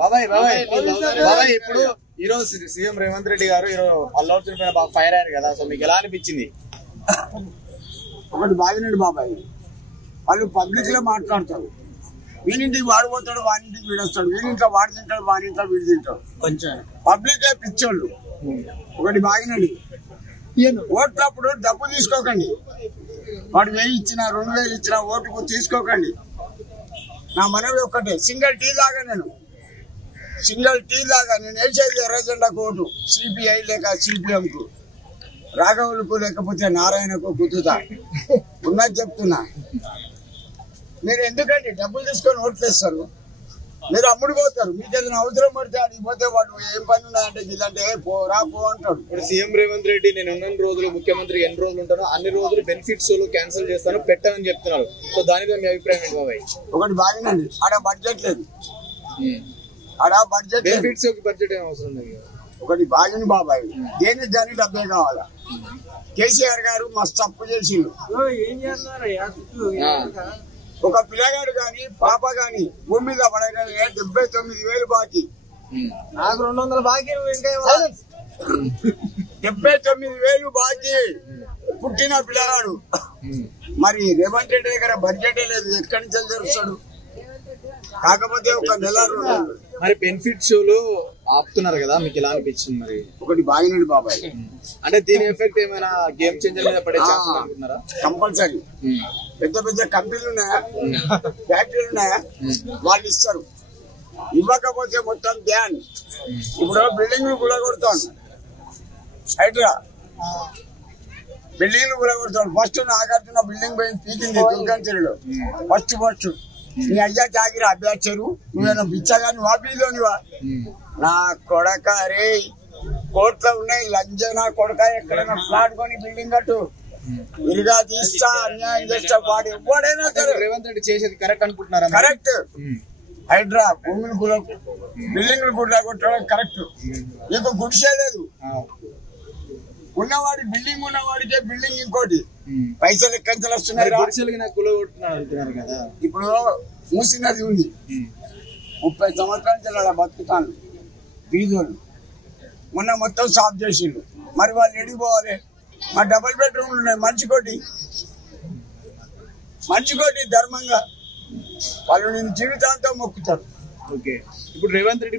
బాబాయ్ బాబాయ్ బాబాయ్ ఇప్పుడు ఈరోజు సీఎం రేవంత్ రెడ్డి గారు ఈరోజు అల్లు అర్జున్ పైన బాగా ఫైర్ అయ్యారు కదా, సో మీకు ఎలా అనిపించింది? ఒకటి బాగినండి బాబాయ్, వాళ్ళు పబ్లిక్ లో మాట్లాడతారు, వీనింటికి వాడు పోతాడు, వానింటికి వీడు వస్తాడు, వీనింట్లో వాడు తింటాడు, వానింట్లో వీడు తింటాడు, కొంచెం పబ్లిక్ పిచ్చోళ్ళు. ఒకటి బాగినండి, ఓట్లప్పుడు డబ్బు తీసుకోకండి, వాడు 1000 ఇచ్చినా 2000 ఇచ్చినా ఓటుకు తీసుకోకండి. నా మనవి ఒక్కటే, సింగిల్ టీ దాగా నేను వేసేది ఎర్రజెండాకు ఓటు, సిపిఐ లేక సిపిఎం కు, రాఘవులకు లేకపోతే నారాయణకు గుర్తుతా ఉన్నది చెప్తున్నా. మీరు ఎందుకండి డబ్బులు తీసుకొని ఓట్లు వేస్తారు? మీరు అమ్ముడు పోతారు, మీకు ఏదైనా అవసరం పడితే అడిగి పోతే వాడు ఏం పని ఉన్నాయంటే ఇదంటే పోరా పో అంటాడు. ఇప్పుడు సీఎం రేవంత్ రెడ్డి నేను ఉన్న రోజులు ముఖ్యమంత్రి ఎన్ని రోజులు ఉంటానో అన్ని రోజులు బెనిఫిట్స్ క్యాన్సిల్ చేస్తాను పెట్టానని చెప్తున్నారు. సో దాని మీద మీ అభిప్రాయం ఏంటి బాబాయ్? ఒకటి బాగానండి, ఆడ బడ్జెట్ లేదు, ఆడ బడ్జెట్ బెనిఫిట్స్ బడ్జెట్ ఏం అవసరం లేదు. ఒకటి బాగుంది బాబాయ్, దేనికి దానికి డబ్బే కావాలా? కేసీఆర్ గారు మస్తు అప్పు చేసిండు. ఒక పిల్లగాడు గాని పాప గాని భూమి మీద పడగానే 79,000 బాకీ, నాకు 200 బాకీ, 79,000 బాకీ పుట్టిన పిల్లగాడు. మరి రేవంత్ రెడ్డి దగ్గర బడ్జెటే లేదు, ఎక్కడి నుంచి తెలుస్తాడు? కాకపోతే ఒక నెల 2 నెలలు మరి బెనిఫిట్ షోలు ఆపుతున్నారు కదా, మీకు ఎలా అనిపించింది? మరి ఒకటి బాగినండి బాబాయ్, అంటే దీని ఎఫెక్ట్ ఏమైనా గేమ్ చేంజర్ మీద పడే ఛాన్స్ అనుకుంటున్నారా? కంపల్సరీ. పెద్ద పెద్ద కంపెనీలు ఉన్నాయా, ఫ్యాక్టరీలు ఉన్నాయా, వాళ్ళు ఇస్తారు, ఇవ్వకపోతే మొత్తం బ్యాన్. ఇప్పుడు బిల్డింగ్లు కూడా కొడతాను, హైడ్రా బిల్డింగ్లు కూడా కొడతాను. ఫస్ట్ నాగార్జున బిల్డింగ్ పోయి పీకింది దుర్గంచెరులో, ఫస్ట్ నీ అయ్యా జాగిరి అభ్యాచారు, నువ్వేనా బిచ్చగా నువ్వు అభిలోనివా? నా కొడక రే, కోర్టులో ఉన్నాయి లంజనా కొడక, ఎక్కడైనా ఫ్లాట్ కొని బిల్డింగ్ కట్టు, విరిగా తీస్తా, అన్యాయం చేస్తా, వాడు ఎవడైనా సరే. రేవంత్ రెడ్డి చేసేది కరెక్ట్ అనుకుంటున్నారా? కరెక్ట్. హైడ్రా భూమిని బిల్డింగ్లు కూడా కొట్టడం కరెక్ట్. నీకు గుడిసేలేదు, ఉన్నవాడి బిల్డింగ్ ఉన్నవాడికే బిల్డింగ్ ఇంకోటి, పైసలు ఎక్కడి వస్తున్నాయి. ఇప్పుడు మూసినది ఉంది, 30 సంవత్సరాల నుంచి అలా బతుకుతాను బీదోళ్ళు, మొన్న మొత్తం సాఫ్ చేసిండు. మరి వాళ్ళు ఎడిగిపోవాలి? మా డబుల్ బెడ్రూమ్లు ఉన్నాయి, మంచికోటి ధర్మంగా వాళ్ళు నేను జీవితాంతం మొక్కుతారు. ఓకే, ఇప్పుడు రేవంత్ రెడ్డి